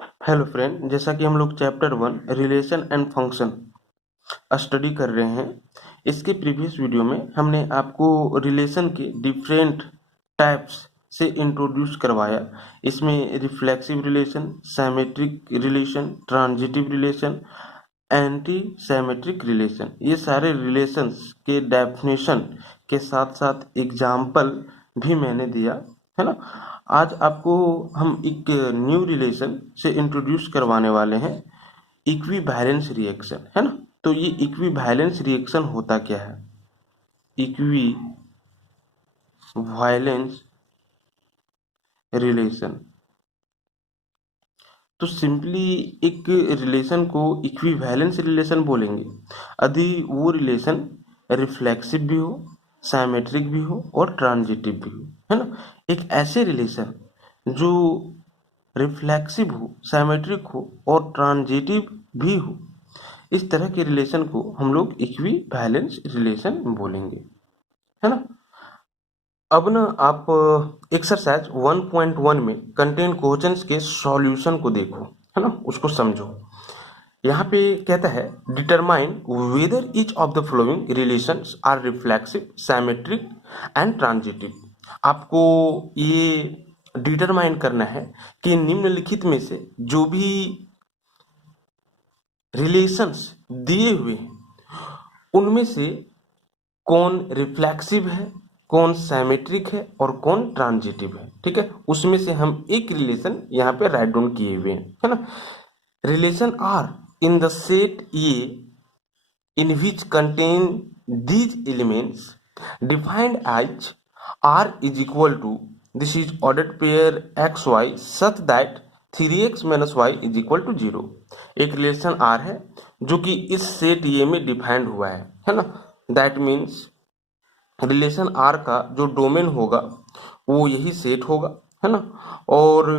Hello friend, जैसा कि हम लोग chapter 1 relation and function study कर रहे हैं। इसके प्रीवियस वीडियो में हमने आपको रिलेशन के डिफरेंट टाइप्स से इंट्रोड्यूस करवाया। इसमें reflexive relation, symmetric relation, transitive relation, anti symmetric relation, ये सारे रिलेशंस के डेफिनेशन के साथ साथ एग्जाम्पल भी मैंने दिया है ना। आज आपको हम एक न्यू रिलेशन से इंट्रोड्यूस करवाने वाले हैं, इक्विवेलेंस रिएक्शन, है ना। तो ये इक्विवेलेंस रिएक्शन होता क्या है? इक्विवेलेंस रिलेशन तो सिंपली एक रिलेशन को इक्विवेलेंस रिलेशन बोलेंगे यदि वो रिलेशन रिफ्लेक्सिव भी हो, साइमेट्रिक भी हो और ट्रांजिटिव भी हो, है ना। एक ऐसे रिलेशन जो रिफ्लेक्सिव हो, साइमेट्रिक हो और ट्रांजिटिव भी हो, इस तरह के रिलेशन को हम लोग इक्विवेलेंस रिलेशन बोलेंगे, है ना। अब ना आप एक्सरसाइज 1.1 में कंटेन क्वेश्चंस के सॉल्यूशन को देखो, है ना, उसको समझो। यहाँ पे कहता है determine whether each of the following relations are reflexive, symmetric and transitive. आपको ये डिटरमाइन करना है कि निम्नलिखित में से जो भी रिलेशंस दिए हुए हैं उनमें से कौन रिफ्लेक्सिव है, कौन सिमेट्रिक है और कौन ट्रांजिटिव है। ठीक है, उसमें से हम एक रिलेशन यहाँ पे राइट डाउन किए हुए हैं, है ना। Relation R in the set A in which contain these elements defined as R is equal to, this is ordered pair xy such that 3x minus y is equal to 0। एक relation R है जो कि इस set ये में defined हुआ है ना। दैट मीन्स रिलेशन R का जो डोमेन होगा वो यही सेट होगा, है ना। और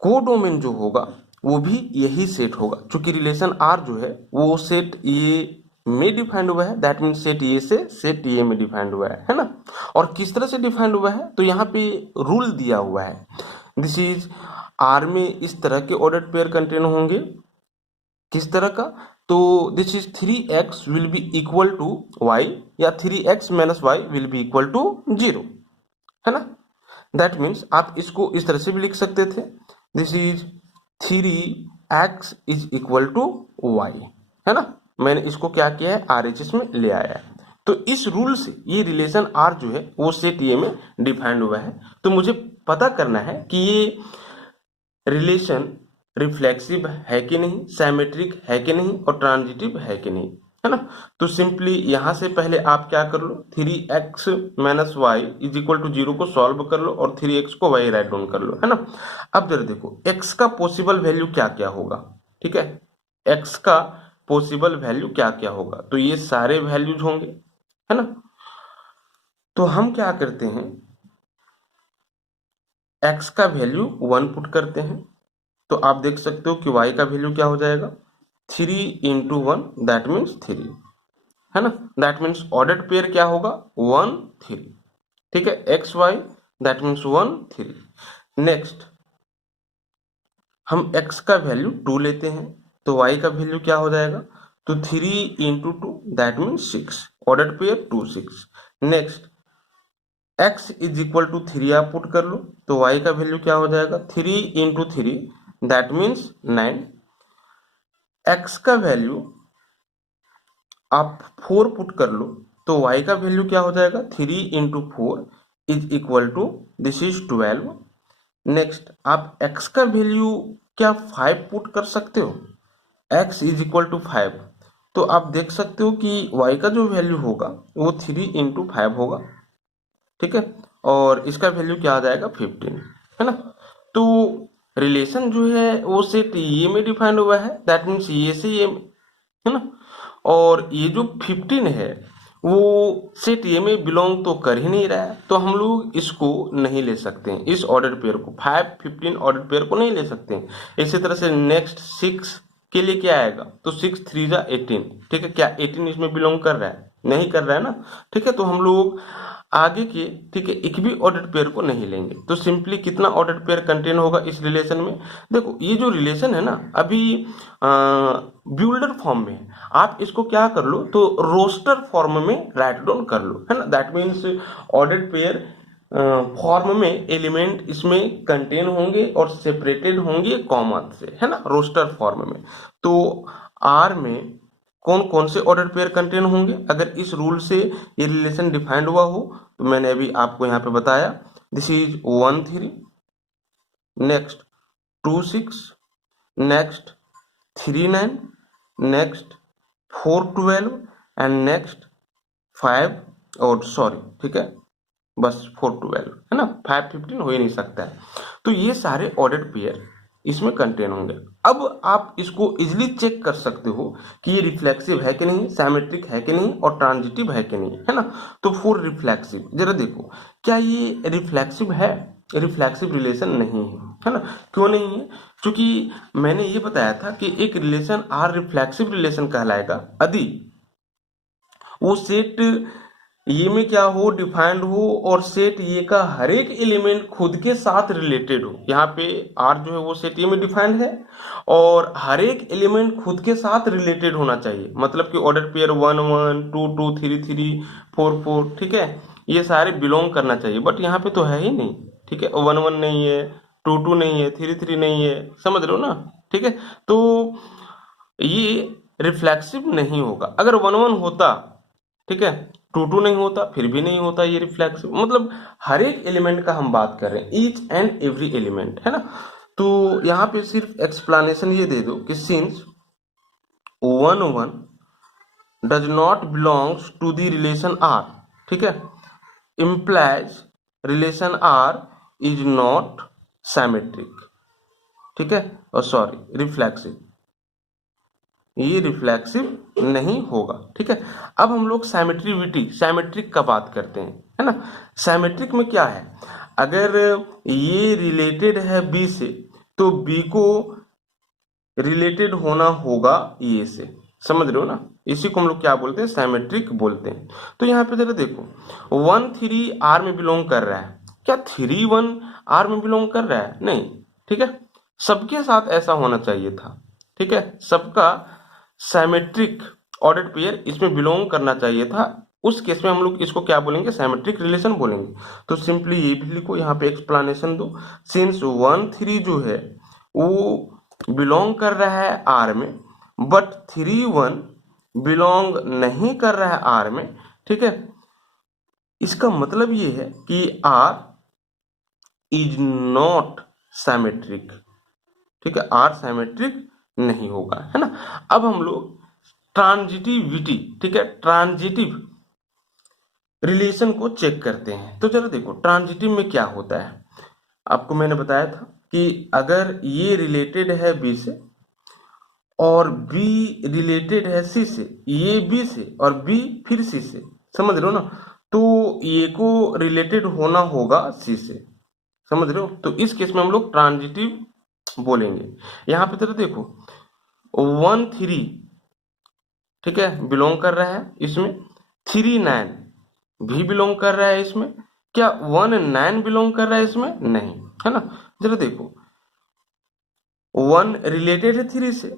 कोडोमेन जो होगा वो भी यही सेट होगा, क्योंकि रिलेशन आर जो है वो सेट ए में डिफाइंड हुआ है। दैट मीन्स सेट ए से सेट ए में डिफाइंड हुआ है ना। और किस तरह से डिफाइंड हुआ है, तो यहाँ पे रूल दिया हुआ है, दिस इज आर में इस तरह के ऑर्डर्ड पेयर कंटेन होंगे। किस तरह का, तो this is 3x will be equal to y या 3x minus y will be equal to 0, है ना। दैट मीन्स आप इसको इस तरह से भी लिख सकते थे, this is 3x is equal to y, है ना। मैंने इसको क्या किया है, RHS में ले आया है। तो इस रूल से ये रिलेशन R जो है वो सेट ए में डिफाइंड हुआ है। तो मुझे पता करना है कि ये रिलेशन रिफ्लेक्सिव है कि नहीं, सिमेट्रिक है कि नहीं और ट्रांजिटिव है कि नहीं, है ना। तो सिंपली यहां से पहले आप क्या कर लो, 3x minus Y is equal to 0 को सॉल्व कर लो और 3x को y राइट डाउन कर लो, है ना। अब जरा देखो x का पॉसिबल वैल्यू क्या क्या होगा। ठीक है, x का पॉसिबल वैल्यू क्या क्या होगा, तो ये सारे वैल्यूज होंगे, है ना। तो हम क्या करते हैं, x का वैल्यू 1 पुट करते हैं, तो आप देख सकते हो कि y का वैल्यू क्या हो जाएगा, 3 इंटू 1 दैट मीन्स 3, है ना। दैट मीन्स ऑर्डर्ड पेयर क्या होगा, 1 3। ठीक है, X Y that means 1 3। Next हम x का वैल्यू 2 लेते हैं, तो y का वैल्यू क्या हो जाएगा, तो 3 into 2 that means 6, ordered pair 2 6। Next x is equal to 3 आप पुट कर लो, तो y का वैल्यू क्या हो जाएगा, 3 इंटू 3 दैट मीन्स 9। x का वैल्यू आप 4 पुट कर लो, तो y का वैल्यू क्या हो जाएगा, 3 into 4 is equal to this is 12। Next आप x का वैल्यू क्या 5 पुट कर सकते हो, x इज इक्वल टू 5, तो आप देख सकते हो कि y का जो वैल्यू होगा वो 3 इंटू 5 होगा। ठीक है, और इसका वैल्यू क्या आ जाएगा, 15, है ना। तो रिलेशन जो है वो सेट ये में डिफाइंड हुआ है, दैट मीन्स ये से ये, है ना। और ये जो 15 है वो सेट ए में बिलोंग तो कर ही नहीं रहा है, तो हम लोग इसको नहीं ले सकते हैं, इस ऑर्डर पेयर को 5 15 ऑर्डर पेयर को नहीं ले सकते हैं। इसी तरह से नेक्स्ट 6 के लिए क्या आएगा, तो 6 3 जा 18। ठीक है, क्या 18 इसमें बिलोंग कर रहा है, नहीं कर रहा है ना। ठीक है, तो हम लोग आगे के, ठीक है, एक भी ऑर्डर्ड पेयर को नहीं लेंगे। तो सिंपली कितना ऑर्डर्ड पेयर कंटेन होगा इस रिलेशन में? देखो ये जो रिलेशन है ना, अभी ब्यूल्डर फॉर्म में है, आप इसको क्या कर लो तो रोस्टर फॉर्म में राइट डाउन कर लो, है ना। That means ordered pair form में एलिमेंट इसमें कंटेन होंगे और सेपरेटेड होंगे कॉमा से, है ना, रोस्टर फॉर्म में। तो आर में कौन कौन से ऑर्डर पेयर कंटेन होंगे अगर इस रूल से ये रिलेशन डिफाइंड हुआ हो? तो मैंने अभी आपको यहाँ पे बताया, this is 1 3, next 2 6, next 3 9, next 4 12 and next 5 और सॉरी, ठीक है, बस 4 12, है ना, 5 15 हो ही नहीं सकता है। तो ये सारे ऑर्डर्ड पेयर इसमें कंटेन होंगे। अब आप इसको इजिली चेक कर सकते हो कि ये रिफ्लेक्सिव है कि नहीं, सिमेट्रिक है कि नहीं और ट्रांजिटिव है कि नहीं, है ना। तो फॉर रिफ्लेक्सिव जरा देखो, क्या ये रिफ्लेक्सिव है? रिफ्लेक्सिव रिलेशन नहीं है ना। क्यों नहीं है? क्योंकि मैंने ये बताया था कि एक रिलेशन आर रिफ्लेक्सिव रिलेशन कहलाएगा यदि वो सेट ये में क्या हो, डिफाइंड हो, और सेट ये का हर एक एलिमेंट खुद के साथ रिलेटेड हो। यहाँ पे आर जो है वो सेट ये में डिफाइंड है और हर एक एलिमेंट खुद के साथ रिलेटेड होना चाहिए। मतलब कि ऑर्डर पेयर 1 1 2 2 3 3 4 4, ठीक है, ये सारे बिलोंग करना चाहिए। बट यहाँ पे तो है ही नहीं, ठीक है, 1 1 नहीं है, 2 2 नहीं है, 3 3 नहीं है, समझ रहे हो ना, ठीक है। तो ये रिफ्लेक्सिव नहीं होगा। अगर 1 1 होता, ठीक है, 2 2 नहीं होता, फिर भी नहीं होता ये रिफ्लेक्सिव। मतलब हर एक एलिमेंट का हम बात कर रहे हैं, ईच एंड एवरी एलिमेंट, है ना। तो यहाँ पे सिर्फ एक्सप्लेनेशन ये दे दो कि since 1 1 does not belongs to the relation R, ठीक है, implies relation R is not symmetric, ठीक है, और सॉरी रिफ्लेक्सिव, ये रिफ्लेक्सिव नहीं होगा, ठीक है। अब हम लोग साइमेट्रिक का बात करते हैं, है ना। साइमेट्रिक में क्या है, अगर ये रिलेटेड है बी से तो बी को रिलेटेड होना होगा ये से, समझ रहे हो ना। इसी को हम लोग क्या बोलते हैं, साइमेट्रिक बोलते हैं। तो यहाँ पे जरा देखो 1 3 आर में बिलोंग कर रहा है, क्या 3 1 आर में बिलोंग कर रहा है? नहीं, ठीक है, सबके साथ ऐसा होना चाहिए था, ठीक है, सबका साइमेट्रिक ऑर्डर्ड पेयर इसमें बिलोंग करना चाहिए था। उस केस में हम लोग इसको क्या बोलेंगे, साइमेट्रिक रिलेशन बोलेंगे। तो सिंपली ये भी लिखो, यहाँ पे एक्सप्लेनेशन दो, सिंस 1 3 जो है वो बिलोंग कर रहा है आर में, बट 3 1 बिलोंग नहीं कर रहा है आर में, ठीक है। इसका मतलब ये है कि आर इज नॉट साइमेट्रिक, ठीक है, आर साइमेट्रिक नहीं होगा, है ना। अब हम लोग ट्रांजिटिविटी, ठीक है, ट्रांजिटिव रिलेशन को चेक करते हैं। तो चलो देखो ट्रांजिटिव में क्या होता है। आपको मैंने बताया था कि अगर ये रिलेटेड है बी से और बी रिलेटेड है सी से, ये बी से और बी फिर सी से, समझ रहे हो ना, तो ये को रिलेटेड होना होगा सी से, समझ रहे हो। तो इस केस में हम लोग ट्रांजिटिव बोलेंगे। यहाँ पे तो देखो 1 3, ठीक है, बिलोंग कर रहा है इसमें, 3 9 भी बिलोंग कर रहा है इसमें, क्या 1 9 बिलोंग कर रहा है इसमें? नहीं, है ना। जरा देखो 1 रिलेटेड है 3 से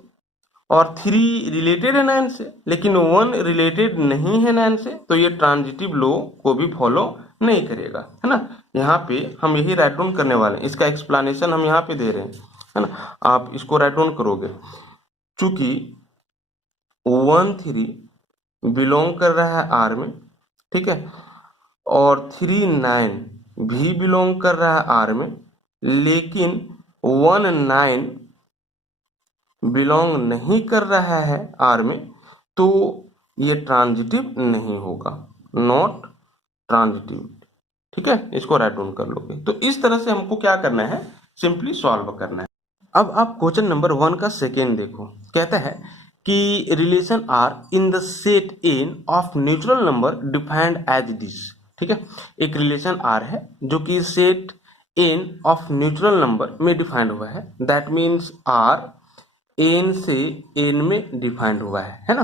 और 3 रिलेटेड है 9 से, लेकिन 1 रिलेटेड नहीं है 9 से, तो ये ट्रांजिटिव लॉ को भी फॉलो नहीं करेगा, है ना। यहाँ पे हम यही राइट डाउन करने वाले हैं, इसका एक्सप्लेनेशन हम यहाँ पे दे रहे हैं, है ना। आप इसको राइट डाउन करोगे, चूंकि 1 3 बिलोंग कर रहा है आर में, ठीक है, और 3 9 भी बिलोंग कर रहा है आर में, लेकिन 1 9 बिलोंग नहीं कर रहा है आर में, तो ये ट्रांजिटिव नहीं होगा, नॉट ट्रांजिटिव, ठीक है। इसको राइट डाउन कर लोगे। तो इस तरह से हमको क्या करना है, सिंपली सॉल्व करना है। अब आप क्वेश्चन नंबर 1 का सेकेंड देखो, कहता है कि relation R in the set N of neutral number defined as this, ठीक है। एक रिलेशन आर है जो कि set N of neutral number में डिफाइंड हुआ है, दैट मीन्स आर एन से एन में डिफाइंड हुआ है ना।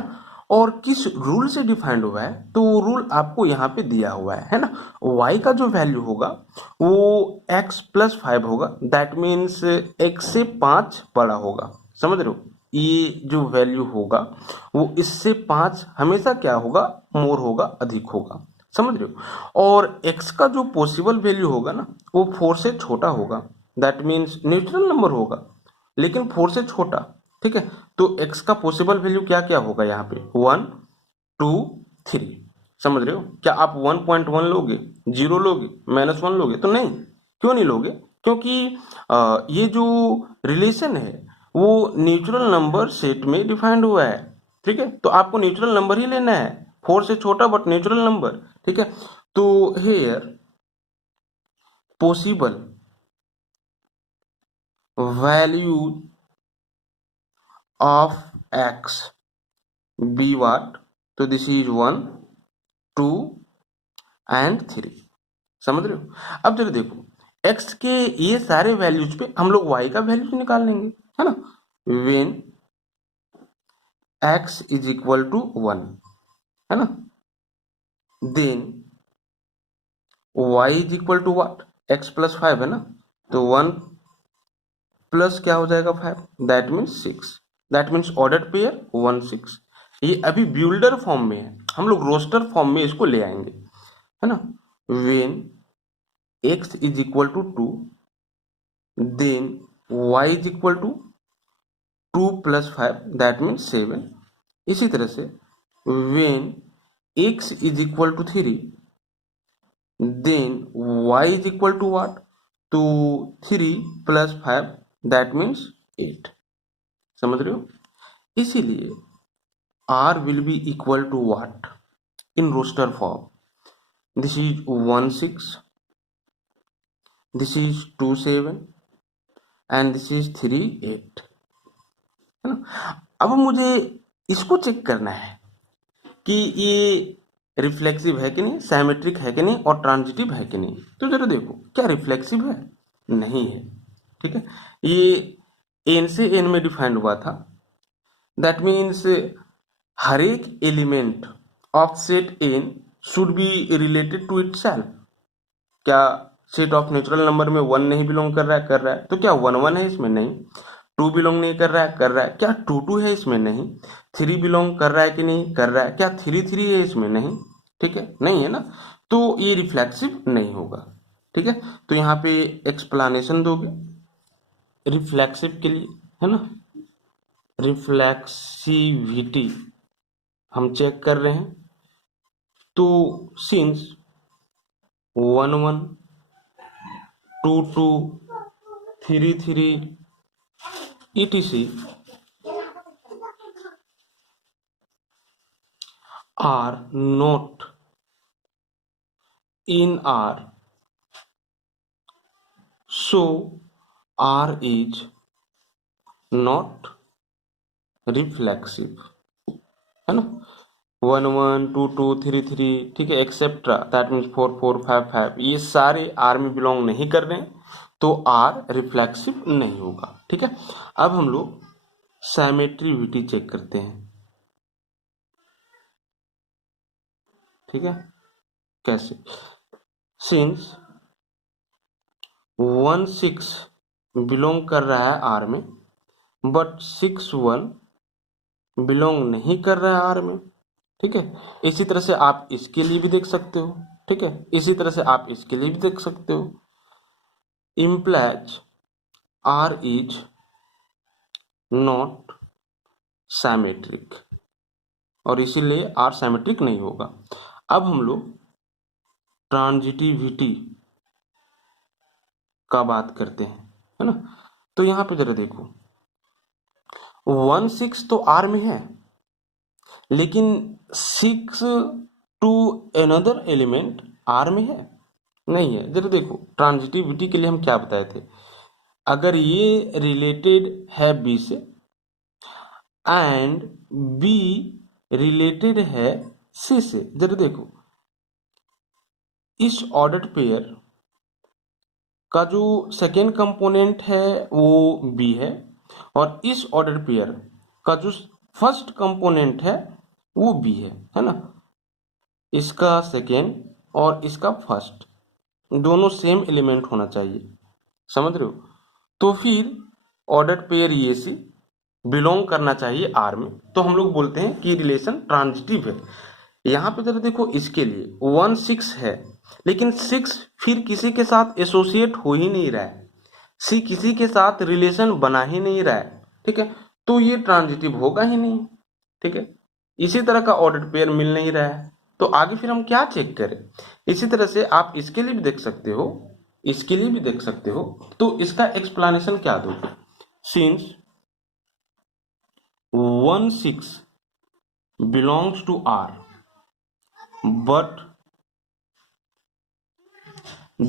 और किस रूल से डिफाइंड हुआ है, तो वो रूल आपको यहाँ पे दिया हुआ है ना। y का जो वैल्यू होगा वो x+5 होगा, दैट मीन्स x से 5 बड़ा होगा। समझ रहे हो, ये जो वैल्यू होगा वो इससे 5 हमेशा क्या होगा, मोर होगा, अधिक होगा। समझ रहे हो, और x का जो पॉसिबल वैल्यू होगा ना वो 4 से छोटा होगा, दैट मीन्स नेचुरल नंबर होगा लेकिन 4 से छोटा। ठीक है, तो x का पॉसिबल वैल्यू क्या क्या होगा यहाँ पे, 1 2 3। समझ रहे हो, क्या आप 1.1 लोगे, 0 लोगे, -1 लोगे, तो नहीं। क्यों नहीं लोगे, क्योंकि ये जो रिलेशन है वो नेचुरल नंबर सेट में डिफाइंड हुआ है। ठीक है, तो आपको नेचुरल नंबर ही लेना है, 4 से छोटा बट नेचुरल नंबर। ठीक है, तो here possible value of x be what, तो दिस इज 1 2 एंड 3। समझ रहे हो, अब जरा देखो x के ये सारे वैल्यूज पे हम लोग y का वैल्यूज निकाल लेंगे, है ना। When x is equal to 1, है ना, then y is equal to what, x+5 है ना, तो 1 प्लस क्या हो जाएगा 5, that means 6, that means order pair 1 6। ये अभी बिल्डर फॉर्म में है, हम लोग रोस्टर फॉर्म में इसको ले आएंगे, है ना। When x is equal to 2, then y is equal to 2 + 5 that means 7। इसी तरह से when x is equal to 3, then y is equal to what, तो 3 + 5 दैट मीन्स 8। समझ रहे हो, इसीलिए r will be equal to what in roster form, this is 1 6, this is 2 7 and this is 3 8, है ना। अब मुझे इसको चेक करना है कि ये रिफ्लेक्सिव है कि नहीं, साइमेट्रिक है कि नहीं, और ट्रांजिटिव है कि नहीं। तो जरा देखो, क्या रिफ्लेक्सिव है, नहीं है। ठीक है, ये एन से एन में डिफाइंड हुआ था, दैट मीन्स हर एक element of set N should be related to itself. क्या सेट ऑफ नेचुरल नंबर में 1 नहीं बिलोंग कर रहा है, कर रहा है, तो क्या 1 1 है इसमें, नहीं। 2 बिलोंग नहीं कर रहा है, कर रहा है, क्या 2 2 है इसमें, नहीं। 3 बिलोंग कर रहा है कि नहीं, कर रहा है, क्या 3 3 है इसमें, नहीं। ठीक है, नहीं है ना, तो ये रिफ्लेक्सिव नहीं होगा। ठीक है, तो यहाँ पे एक्सप्लेनेशन दोगे रिफ्लेक्सिव के लिए, है ना। रिफ्लेक्सिविटी हम चेक कर रहे हैं, तो since 1 1 2 2 3 3 etc are not in R, so R is not reflexive, है ना। 1 1 2 2 3 3, ठीक है, एक्सेट्रा, दैट मीन्स 4 4 5 5, ये सारे आर में बिलोंग नहीं कर रहे हैं, तो आर रिफ्लेक्सिव नहीं होगा। ठीक है, अब हम लोग साइमेट्रिविटी चेक करते हैं। ठीक है, कैसे, सिंस 1 6 बिलोंग कर रहा है आर में, बट 6 1 बिलोंग नहीं कर रहा है आर में। ठीक है, इसी तरह से आप इसके लिए भी देख सकते हो। ठीक है, इसी तरह से आप इसके लिए भी देख सकते हो, implies R is not symmetric, और इसीलिए R symmetric नहीं होगा। अब हम लोग ट्रांजिटिविटी का बात करते हैं, है ना। तो यहाँ पे जरा देखो, 1 6 तो R में है, लेकिन 6 टू अनदर एलिमेंट R में है, नहीं है। जरा देखो, ट्रांजिटिविटी के लिए हम क्या बताए थे, अगर ये रिलेटेड है बी से एंड बी रिलेटेड है सी से, जरा देखो इस ऑर्डर्ड पेयर का जो सेकेंड कंपोनेंट है वो बी है, और इस ऑर्डर पेयर का जो फर्स्ट कंपोनेंट है वो बी है ना, इसका सेकेंड और इसका फर्स्ट दोनों सेम एलिमेंट होना चाहिए, समझ रहे हो। तो फिर ऑर्डर्ड पेयर ये से बिलोंग करना चाहिए आर में, तो हम लोग बोलते हैं कि रिलेशन ट्रांजिटिव है। यहाँ पे जरा देखो, इसके लिए 1 6 है, लेकिन 6 फिर किसी के साथ एसोसिएट हो ही नहीं रहा है, सी किसी के साथ रिलेशन बना ही नहीं रहा है, ठीक है, तो ये ट्रांजिटिव होगा ही नहीं, ठीक है। इसी तरह का ऑर्डर्ड पेयर मिल नहीं रहा है, तो आगे फिर हम क्या चेक करें। इसी तरह से आप इसके लिए भी देख सकते हो, इसके लिए भी देख सकते हो, तो इसका एक्सप्लेनेशन क्या दोगे। Since 1 6 belongs to R, but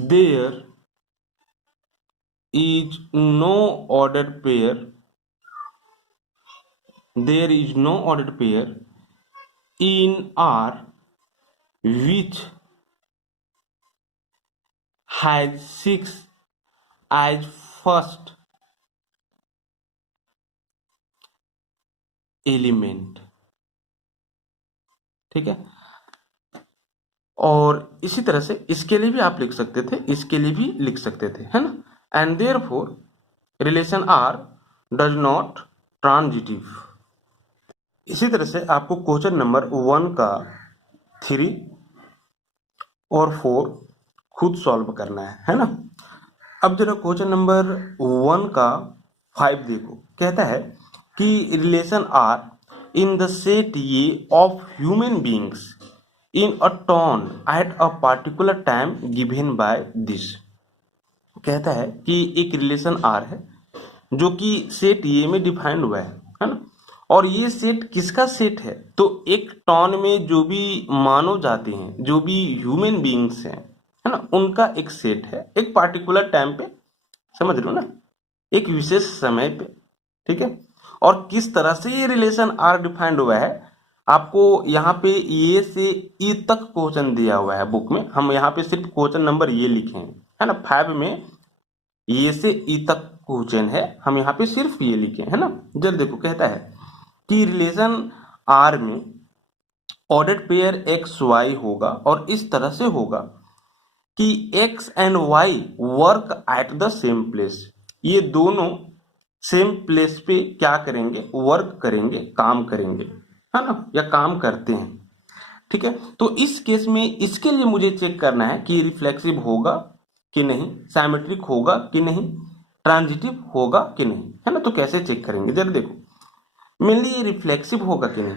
there is no ordered pair, there is no ordered pair in R which has 6 as first element, ठीक है। और इसी तरह से इसके लिए भी आप लिख सकते थे, इसके लिए भी लिख सकते थे, है ना। And therefore relation R does not transitive. इसी तरह से आपको क्वेश्चन नंबर 1 का 3 और 4 खुद सॉल्व करना है ना। अब जरा क्वेश्चन नंबर 1 का 5 देखो, कहता है कि relation R in the set ये of human beings in a turn at a particular time given by this. कहता है कि एक रिलेशन आर है जो कि सेट ये में डिफाइंड हुआ है ना। और ये सेट किसका सेट है, तो एक टर्न में जो भी मानव जाते हैं, जो भी ह्यूमन बीइंग्स हैं, है ना, उनका एक सेट है, एक पार्टिकुलर टाइम पे, समझ रहे हो ना, एक विशेष समय पे, ठीक है। और किस तरह से ये रिलेशन आर डिफाइंड हुआ है, आपको यहाँ पे ये से ई तक क्वेश्चन दिया हुआ है बुक में, हम यहाँ पे सिर्फ क्वेश्चन नंबर ये लिखे हैं, है ना। 5 में ये से ई तक क्वेश्चन है, हम यहाँ पे सिर्फ ये लिखे, है ना। जब देखो, कहता है कि रिलेशन आर में ऑर्डर्ड पेयर एक्स वाई होगा, और इस तरह से होगा कि X and Y work at the same place. ये दोनों सेम प्लेस पे क्या करेंगे, वर्क करेंगे, काम करेंगे, है ना, या काम करते हैं, ठीक है। तो इस केस में इसके लिए मुझे चेक करना है कि रिफ्लेक्सिव होगा कि नहीं, साइमेट्रिक होगा कि नहीं, ट्रांजिटिव होगा कि नहीं, है ना। तो कैसे चेक करेंगे, जरा देखो, मेनली ये रिफ्लेक्सिव होगा कि नहीं,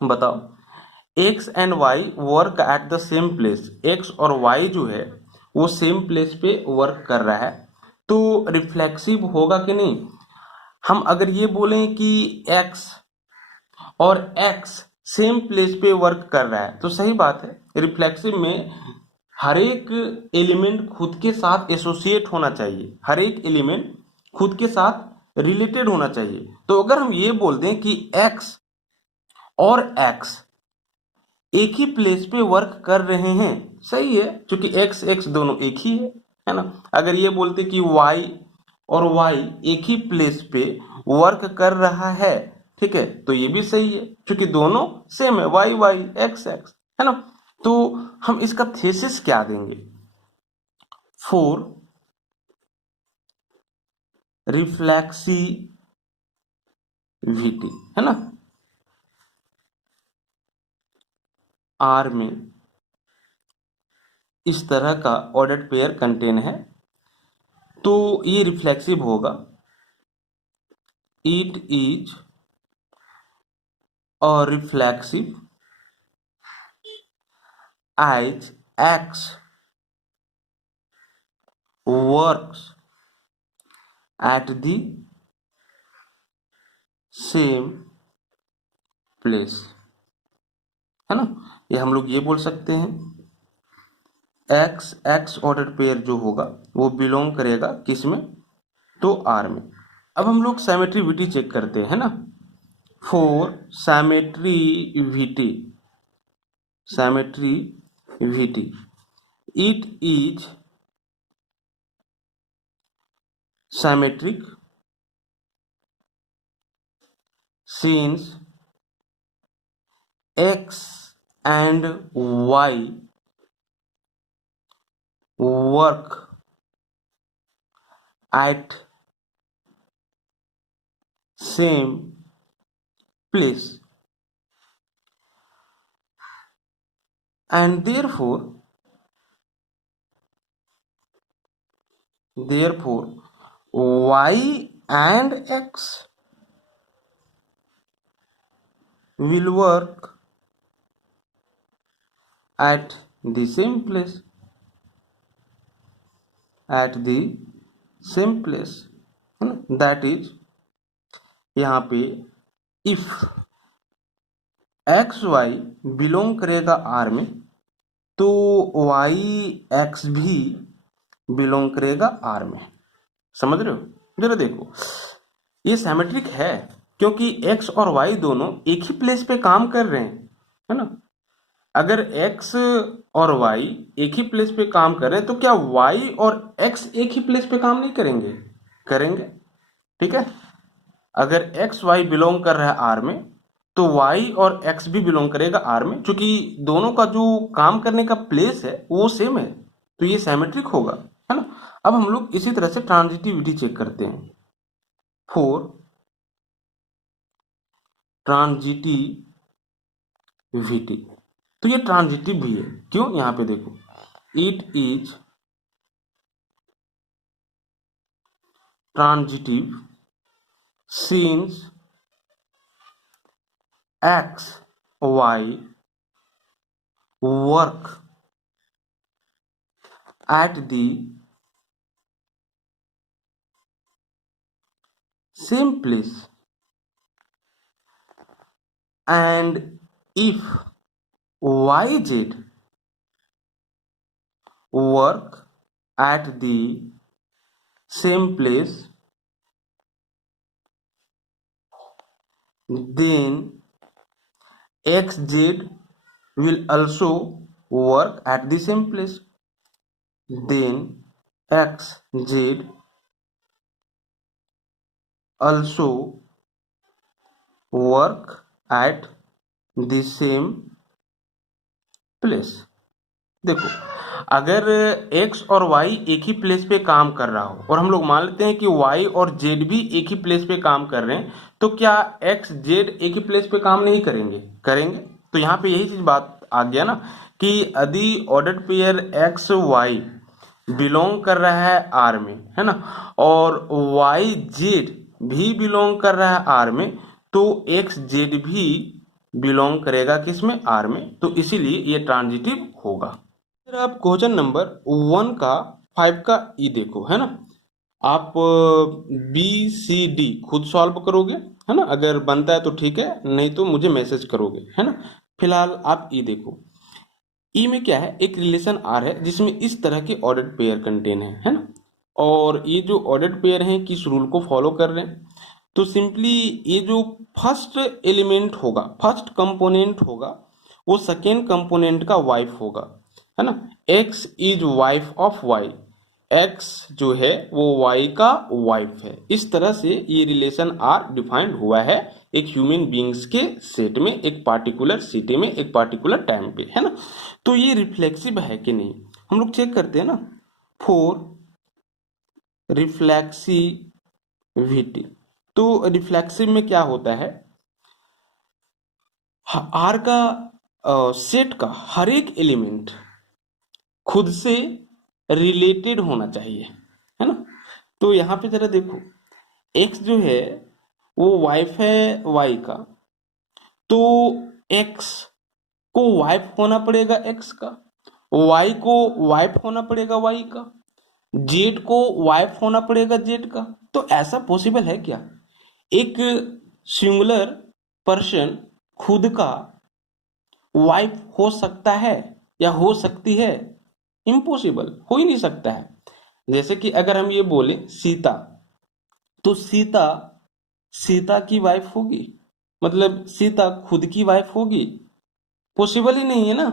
बताओ। X and Y work at the same place, X और वाई जो है वो सेम प्लेस पे वर्क कर रहा है, तो रिफ्लेक्सिव होगा कि नहीं। हम अगर ये बोलें कि एक्स और एक्स सेम प्लेस पे वर्क कर रहा है, तो सही बात है, रिफ्लेक्सिव में हर एक एलिमेंट खुद के साथ एसोसिएट होना चाहिए, हर एक एलिमेंट खुद के साथ रिलेटेड होना चाहिए। तो अगर हम ये बोल दें कि एक्स और एक्स एक ही प्लेस पे वर्क कर रहे हैं, सही है, क्योंकि एक्स एक्स दोनों एक ही है ना। अगर ये बोलते कि वाई और वाई एक ही प्लेस पे वर्क कर रहा है, ठीक है, तो ये भी सही है, क्योंकि दोनों सेम है, वाई वाई एक्स एक्स, है ना। तो हम इसका थेसिस क्या देंगे, फोर रिफ्लेक्सिविटी, है ना, आर में इस तरह का ऑर्डर्ड पेयर कंटेन है, तो ये रिफ्लेक्सिव होगा। It is a reflexive as x works at the same place, है ना। ये हम लोग ये बोल सकते हैं, एक्स एक्स ऑर्डर पेयर जो होगा वो बिलोंग करेगा किस में, तो आर में। अब हम लोग सैमेट्रिविटी चेक करते हैं, है ना। For symmetricity, symmetricity, it is symmetric since x and y work at same place, and therefore y and x will work at the same place, at the same place, है ना? That is, यहाँ पे if x Y belong करेगा are में, तो Y x भी belong करेगा are में। समझ रहे हो? जरा देखो, ये सिमेट्रिक है क्योंकि एक्स और वाई दोनों एक ही प्लेस पे काम कर रहे हैं, है ना? अगर एक्स और वाई एक ही प्लेस पे काम कर रहे हैं तो क्या वाई और एक्स एक ही प्लेस पे काम नहीं करेंगे? करेंगे। ठीक है, अगर एक्स वाई बिलोंग कर रहा है आर में तो वाई और एक्स भी बिलोंग करेगा आर में, क्योंकि दोनों का जो काम करने का प्लेस है वो सेम है, तो ये सिमेट्रिक होगा, है ना? अब हम लोग इसी तरह से ट्रांजिटिविटी चेक करते हैं। फोर ट्रांजिटिविटी, तो ये ट्रांजिटिव भी है। क्यों? यहाँ पे देखो, it is transitive since X Y work at the same place, and if yz work at the same place, then xz will also work at the same place, then xz also work at the same place। देखो, अगर x और y एक ही place पे काम कर रहा हो और हम लोग मान लेते हैं कि y और z भी एक ही प्लेस पे काम कर रहे हैं, तो क्या x z एक ही प्लेस पे काम नहीं करेंगे? करेंगे। तो यहाँ पे यही चीज बात आ गया ना कि यदि ordered pair x y belong कर रहा है आर में, है ना, और y z भी बिलोंग कर रहा है आर में, तो x z भी बिलोंग करेगा किसमें? आर में, तो इसीलिए ये ट्रांजिटिव होगा। फिर आप क्वेश्चन नंबर 1 का 5 का ई देखो, है ना। आप बी सी डी खुद सॉल्व करोगे, है ना, अगर बनता है तो ठीक है, नहीं तो मुझे मैसेज करोगे, है ना। फिलहाल आप ई देखो। ई में क्या है? एक रिलेशन आर है जिसमें इस तरह के ऑर्डर्ड पेयर कंटेन है ना, और ये जो ऑर्डर्ड पेयर हैं किस रूल को फॉलो कर रहे हैं? तो सिंपली ये जो फर्स्ट एलिमेंट होगा, फर्स्ट कंपोनेंट होगा, वो सेकेंड कंपोनेंट का वाइफ होगा, है ना। X is wife of Y, X जो है वो वाई का वाइफ है। इस तरह से ये रिलेशन आर डिफाइंड हुआ है एक ह्यूमन बींग्स के सेट में, एक पार्टिकुलर सिटी में, एक पार्टिकुलर टाइम पे, है ना। तो ये रिफ्लेक्सिव है कि नहीं, हम लोग चेक करते हैं ना। फोर रिफ्लेक्सिविटी, तो रिफ्लेक्सिव में क्या होता है? आर का सेट का हर एक एलिमेंट खुद से रिलेटेड होना चाहिए, है ना। तो यहाँ पे जरा देखो, x जो है वो वाइफ है y का, तो x को वाइफ होना पड़ेगा x का, y को वाइफ होना पड़ेगा y का, z को वाइफ होना पड़ेगा z का। तो ऐसा पॉसिबल है क्या? एक सिंगुलर पर्सन खुद का वाइफ हो सकता है या हो सकती है? इम्पॉसिबल, हो ही नहीं सकता है। जैसे कि अगर हम ये बोले सीता, तो सीता सीता की वाइफ होगी, मतलब सीता खुद की वाइफ होगी? पॉसिबल ही नहीं है ना,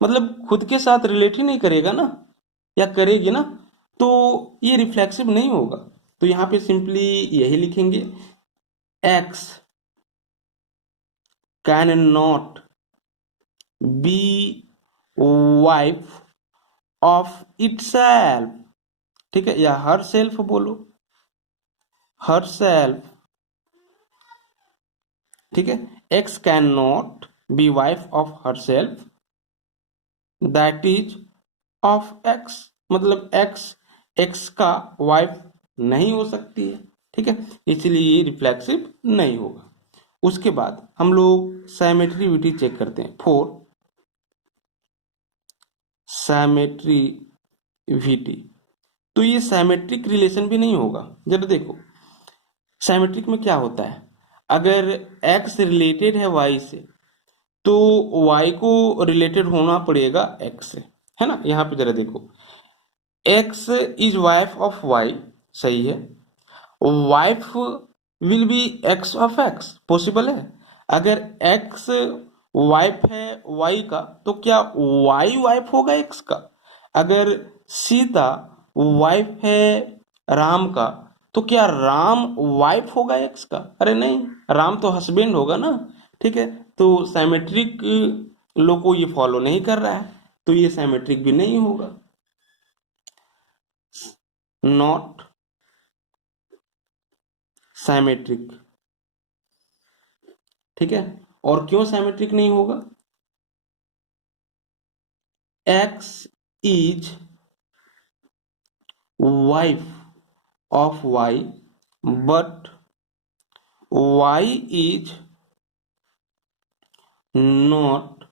मतलब खुद के साथ रिलेट ही नहीं करेगा ना, या करेगी ना, तो ये रिफ्लेक्सिव नहीं होगा। तो यहाँ पे सिंपली यही लिखेंगे, x can not B wife of itself, ठीक है, या हर सेल्फ बोलो, हर सेल्फ, ठीक है। X can not B wife of her self that is of x, मतलब एक्स एक्स का वाइफ नहीं हो सकती है, ठीक है, इसलिए ये रिफ्लेक्सिव नहीं होगा। उसके बाद हम लोग साइमेट्रिविटी चेक करते हैं। फोर साइमेट्रिविटी, तो ये साइमेट्रिक रिलेशन भी नहीं होगा। जरा देखो साइमेट्रिक में क्या होता है, अगर x रिलेटेड है y से तो y को रिलेटेड होना पड़ेगा x से, है ना। यहाँ पे जरा देखो x is wife of y, सही है, wife will be x of x, possible है। अगर x वाइफ है y का तो क्या y वाइफ होगा x का। अगर सीता वाइफ है राम का तो क्या राम वाइफ होगा एक्स का, अरे नहीं, राम तो हस्बैंड होगा ना, ठीक है। तो साइमेट्रिक लो को ये फॉलो नहीं कर रहा है, तो ये साइमेट्रिक भी नहीं होगा, नॉट साइमेट्रिक, ठीक है। और क्यों साइमेट्रिक नहीं होगा, X is wife of Y but Y is not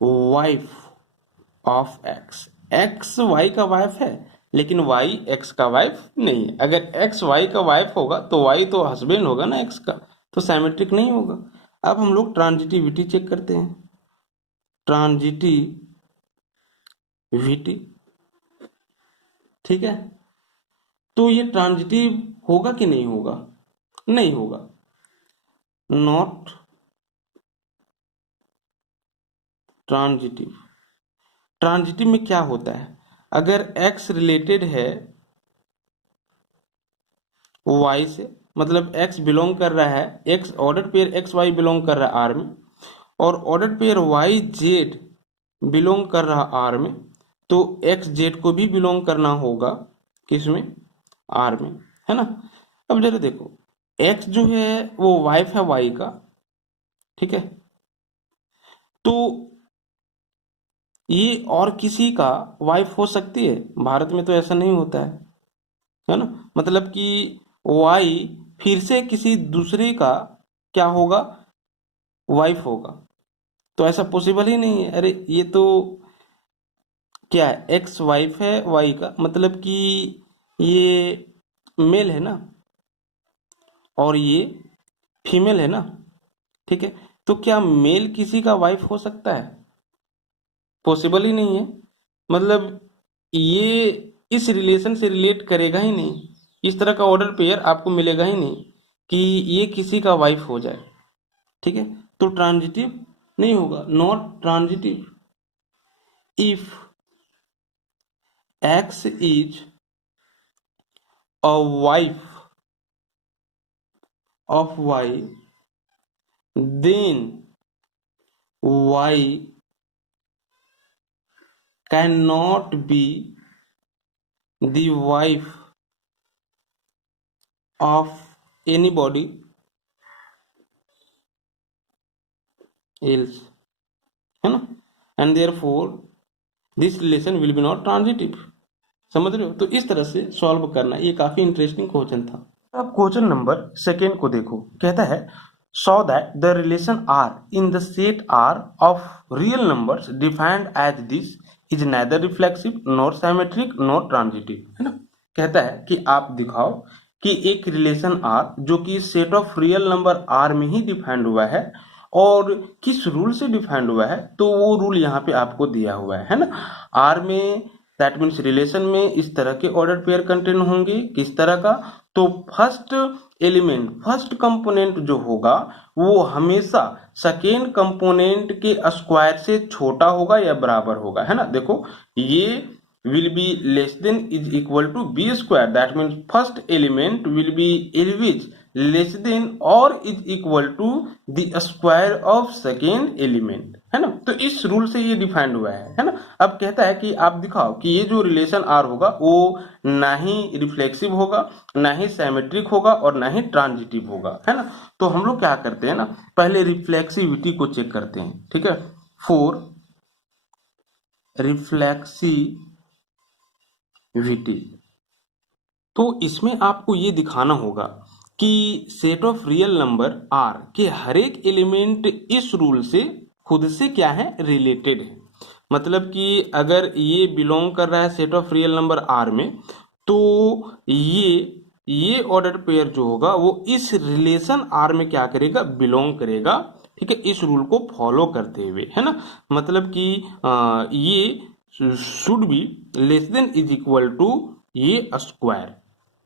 wife of X, X Y का वाइफ है लेकिन वाई एक्स का वाइफ नहीं है। अगर एक्स वाई का वाइफ होगा तो वाई तो हस्बैंड होगा ना एक्स का, तो साइमेट्रिक नहीं होगा। अब हम लोग ट्रांजिटिविटी चेक करते हैं। ट्रांजिटिविटी, ठीक है, तो ये ट्रांजिटिव होगा कि नहीं होगा, नहीं होगा, नॉट ट्रांजिटिव। ट्रांजिटिव में क्या होता है, अगर x रिलेटेड है y से, मतलब x बिलोंग कर रहा है, x order pair X Y belong कर रहा है R में, और order pair Y Z belong कर रहा R में, तो एक्स जेड को भी बिलोंग करना होगा किसमें, R में, है ना। अब जरा देखो x जो है वो वाइफ है y का, ठीक है, तो ये और किसी का वाइफ हो सकती है, भारत में तो ऐसा नहीं होता है ना। मतलब कि वाई फिर से किसी दूसरे का क्या होगा, वाइफ होगा, तो ऐसा पॉसिबल ही नहीं है। अरे ये तो क्या है, एक्स वाइफ है वाई का, मतलब कि ये मेल है ना और ये फीमेल है ना, ठीक है, तो क्या मेल किसी का वाइफ हो सकता है, पॉसिबल ही नहीं है। मतलब ये इस रिलेशन से रिलेट करेगा ही नहीं, इस तरह का ऑर्डर पेयर आपको मिलेगा ही नहीं कि ये किसी का वाइफ हो जाए, ठीक है। तो ट्रांजिटिव नहीं होगा, not transitive. If X is a wife of Y then Y can not be the wife of anybody else, है ना, and therefore this relation will be not transitive। समझ रहे हो, तो इस तरह से सॉल्व करना, ये काफी इंटरेस्टिंग क्वेश्चन था। अब क्वेश्चन नंबर सेकेंड को देखो, कहता है so that the relation R in the set R of real numbers defined as this is neither reflexive not symmetric not transitive, है ना। कहता है कि आप दिखाओ कि एक रिलेशन आर जो कि set of real number R में ही डिफाइंड हुआ है और किस रूल से डिफाइंड हुआ है, तो वो रूल यहाँ पे आपको दिया हुआ है ना। आर में दैट मीन्स रिलेशन में इस तरह के ऑर्डर पेयर कंटेन होंगे, किस तरह का, तो फर्स्ट एलिमेंट फर्स्ट कंपोनेंट जो होगा वो हमेशा सेकेंड कंपोनेंट के स्क्वायर से छोटा होगा या बराबर होगा, है ना। देखो ये will be less than is equal to b square, that means first element will be always less than और is equal to the square of second element, है ना। तो इस रूल से ये डिफाइंड हुआ है ना। अब कहता है कि आप दिखाओ कि ये जो रिलेशन आर होगा वो ना ही रिफ्लेक्सिव होगा, ना ही सिमेट्रिक होगा और ना ही ट्रांजिटिव होगा, है ना। तो हम लोग क्या करते हैं ना, पहले रिफ्लेक्सिविटी को चेक करते हैं, ठीक है। फॉर रिफ्लेक्सिविटी, तो इसमें आपको ये दिखाना होगा कि set of real number R के हर एक एलिमेंट इस रूल से खुद से क्या है, रिलेटेड है। मतलब कि अगर ये बिलोंग कर रहा है set of real number R में, तो ये ऑर्डर पेयर जो होगा वो इस रिलेशन आर में क्या करेगा, बिलोंग करेगा, ठीक है, इस रूल को फॉलो करते हुए, है ना। मतलब कि ये should be less than is equal to ये स्क्वायर,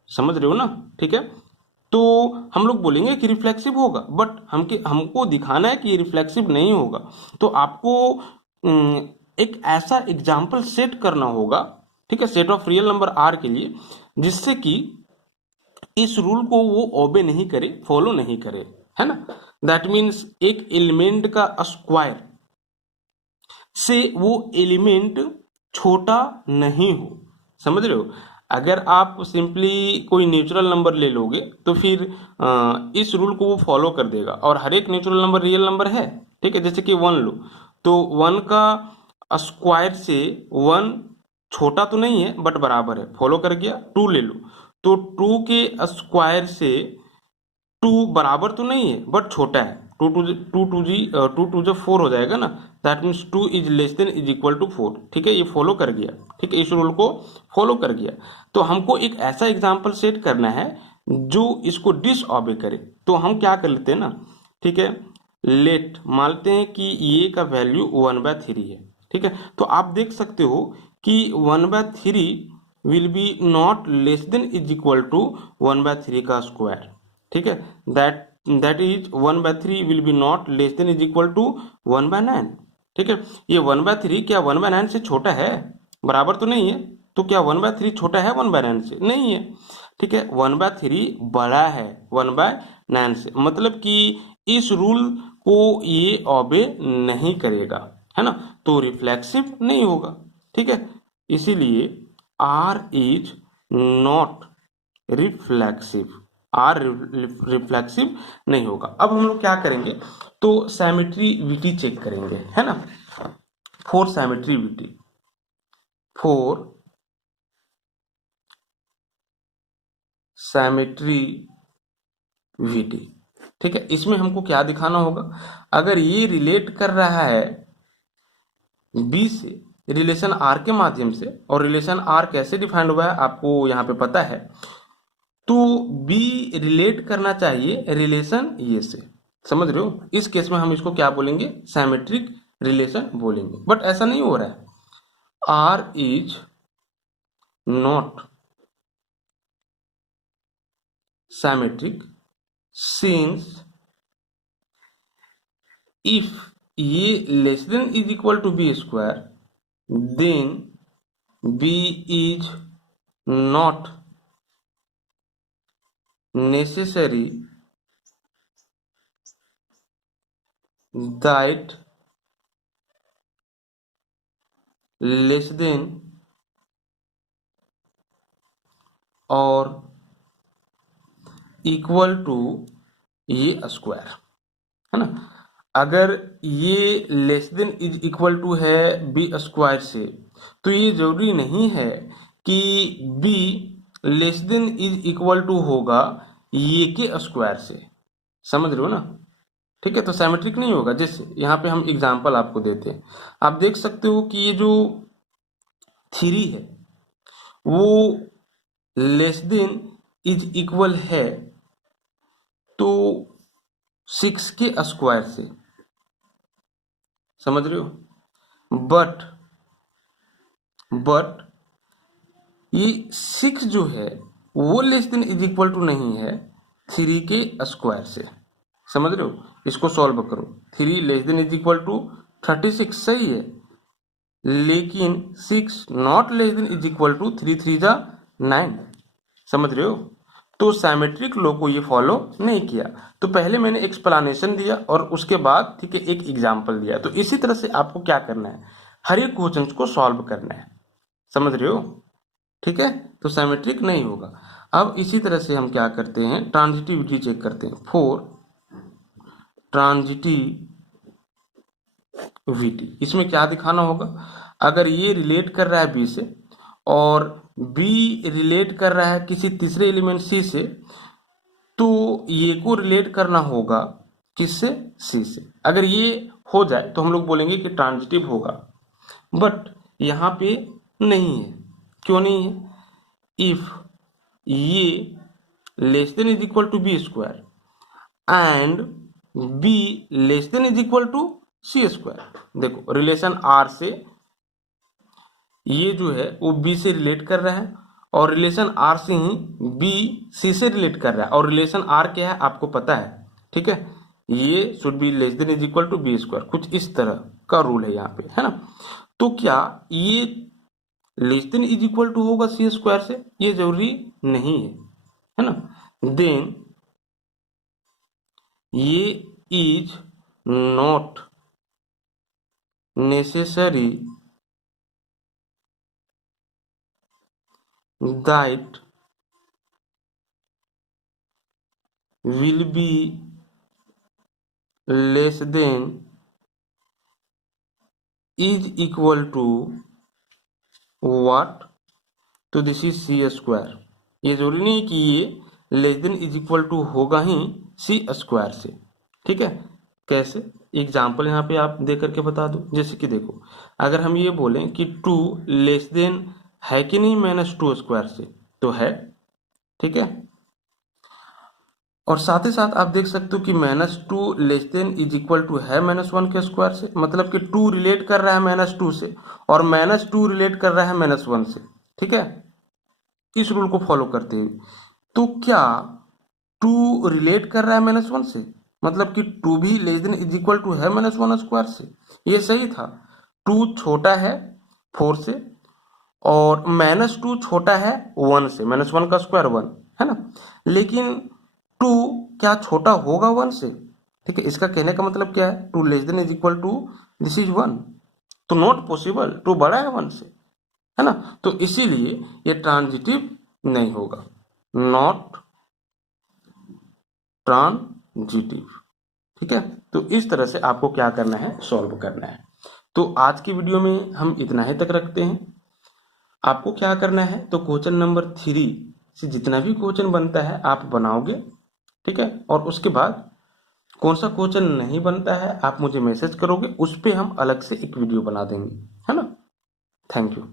समझ रहे हो ना, ठीक है। तो हम लोग बोलेंगे कि रिफ्लेक्सिव होगा, बट हमको दिखाना है कि ये रिफ्लेक्सिव नहीं होगा। तो आपको एक ऐसा एग्जाम्पल सेट करना होगा, ठीक है, set of real number R के लिए, जिससे कि इस रूल को वो ओबे नहीं करे, फॉलो नहीं करे, है ना। दैट मीन्स एक एलिमेंट का स्क्वायर से वो एलिमेंट छोटा नहीं हो, समझ रहे हो। अगर आप सिंपली कोई नेचुरल नंबर ले लोगे तो फिर इस रूल को वो फॉलो कर देगा, और हर एक नेचुरल नंबर रियल नंबर है, ठीक है। जैसे कि 1 लो, तो 1 का स्क्वायर से 1 छोटा तो नहीं है बट बराबर है, फॉलो कर गया। 2 ले लो, तो 2 के स्क्वायर से 2 बराबर तो नहीं है बट छोटा है, 2 टू 4 हो जाएगा ना। That means 2 is less than is equal to 4, ठीक है, ये फॉलो कर गया, ठीक है, इस रूल को फॉलो कर गया। तो हमको एक ऐसा एग्जांपल सेट करना है जो इसको डिसऑबे करे। तो हम क्या कर लेते हैं ना, ठीक है, लेट मानते हैं कि ये का वैल्यू 1/3 है, ठीक है। तो आप देख सकते हो कि 1/3 will be not less than is equal to 1/3 का स्क्वायर, ठीक है। That is 1/3 will be not less than is equal to 1/9, ठीक है। ये 1/3 क्या 1/9 से छोटा है, बराबर तो नहीं है। तो क्या 1/3 छोटा है 1/9 से, नहीं है, ठीक है। 1/3 बड़ा है 1/9 से, मतलब कि इस रूल को ये ओबे नहीं करेगा, है ना। तो रिफ्लेक्सिव नहीं होगा, ठीक है। इसीलिए R is not reflexive, R reflexive नहीं होगा। अब हम लोग क्या करेंगे, तो सिमेट्रिविटी चेक करेंगे, है ना। फॉर सिमेट्रिविटी, फॉर सिमेट्रिविटी, ठीक है, इसमें हमको क्या दिखाना होगा, अगर ये रिलेट कर रहा है बी से रिलेशन आर के माध्यम से, और रिलेशन आर कैसे डिफाइंड हुआ है आपको यहाँ पे पता है, तो बी रिलेट करना चाहिए रिलेशन ये से, समझ रहे हो। इस केस में हम इसको क्या बोलेंगे, सिमेट्रिक रिलेशन बोलेंगे। बट ऐसा नहीं हो रहा है, R is not symmetric since if ये less than is equal to B square, then B is not necessary that less than or equal to ये स्क्वायर, है ना। अगर ये less than is equal to है बी स्क्वायर से, तो ये जरूरी नहीं है कि B less than is equal to होगा ये के स्क्वायर से, समझ रहे हो ना, ठीक है। तो सिमेट्रिक नहीं होगा। जैसे यहाँ पे हम एग्जांपल आपको देते हैं, आप देख सकते हो कि ये जो 3 है वो लेस देन इज इक्वल है तो 6 के स्क्वायर से, समझ रहे हो। बट ये 6 जो है वो less than is equal to नहीं है 3 के स्क्वायर से, समझ रहे हो। इसको सॉल्व करो, 3 less than is equal to 36 सही है, लेकिन 6 not less than is equal to 3 3 जा 9, समझ रहे हो। तो सिमेट्रिक लॉ को ये फॉलो नहीं किया। तो पहले मैंने एक्सप्लेनेशन दिया और उसके बाद ठीक है एक एग्जाम्पल दिया। तो इसी तरह से आपको क्या करना है, हर एक क्वेश्चन को सॉल्व करना है, समझ रहे हो, ठीक है। तो सिमेट्रिक नहीं होगा। अब इसी तरह से हम क्या करते हैं, ट्रांजिटिविटी चेक करते हैं। फॉर ट्रांजिटिविटी इसमें क्या दिखाना होगा, अगर ये रिलेट कर रहा है बी से और बी रिलेट कर रहा है किसी तीसरे एलिमेंट सी से, तो ये को रिलेट करना होगा किससे, सी से। अगर ये हो जाए तो हम लोग बोलेंगे कि ट्रांजिटिव होगा, बट यहाँ पे नहीं है। क्यों नहीं है, इफ ये less than is equal to B square and B less than is equal to C square. देखो रिलेशन आर से ये जो है वो बी से रिलेट कर रहा है और रिलेशन आर से ही बी सी से रिलेट कर रहा है, और रिलेशन आर क्या है आपको पता है, ठीक है। ये should be less than is equal to B square, कुछ इस तरह का रूल है यहाँ पे, है ना। तो क्या ये less than is equal to होगा सी स्क्वायर से, ये जरूरी नहीं है ना। देन ये is not necessary that will be less than is equal to what, तो दिस इज सी स्क्वायर। ये जरूरी नहीं कि ये less than is equal to होगा ही सी स्क्वायर से, ठीक है। कैसे, एग्जाम्पल यहाँ पे आप दे करके बता दो। जैसे कि देखो, अगर हम ये बोलें कि 2 लेस देन है कि नहीं -2 स्क्वायर से, तो है, ठीक है। और साथ ही साथ आप देख सकते हो कि -2 less than is equal to है -1 के स्क्वायर से, मतलब कि 2 रिलेट कर रहा है -2 से और -2 रिलेट कर रहा है -1 से, ठीक है, इस रूल को फॉलो करते हुए। तो क्या 2 रिलेट कर रहा है -1 से, मतलब कि 2 भी less than is equal to है -1 स्क्वायर से, ये सही था। 2 छोटा है 4 से और -2 छोटा है 1 से, -1 का स्क्वायर 1 है ना, लेकिन 2 क्या छोटा होगा 1 से, ठीक है। इसका कहने का मतलब क्या है, 2 less than is equal to this is 1, तो नॉट पॉसिबल, 2 बड़ा है 1 से, है ना। तो इसीलिए ये ट्रांजिटिव नहीं होगा, नॉट ट्रांजिटिव, ठीक है। तो इस तरह से आपको क्या करना है, सॉल्व करना है। तो आज की वीडियो में हम इतना ही तक रखते हैं। आपको क्या करना है, तो क्वेश्चन नंबर 3 से जितना भी क्वेश्चन बनता है आप बनाओगे, ठीक है। और उसके बाद कौन सा क्वेश्चन नहीं बनता है आप मुझे मैसेज करोगे, उस पर हम अलग से एक वीडियो बना देंगे, है ना। Thank you.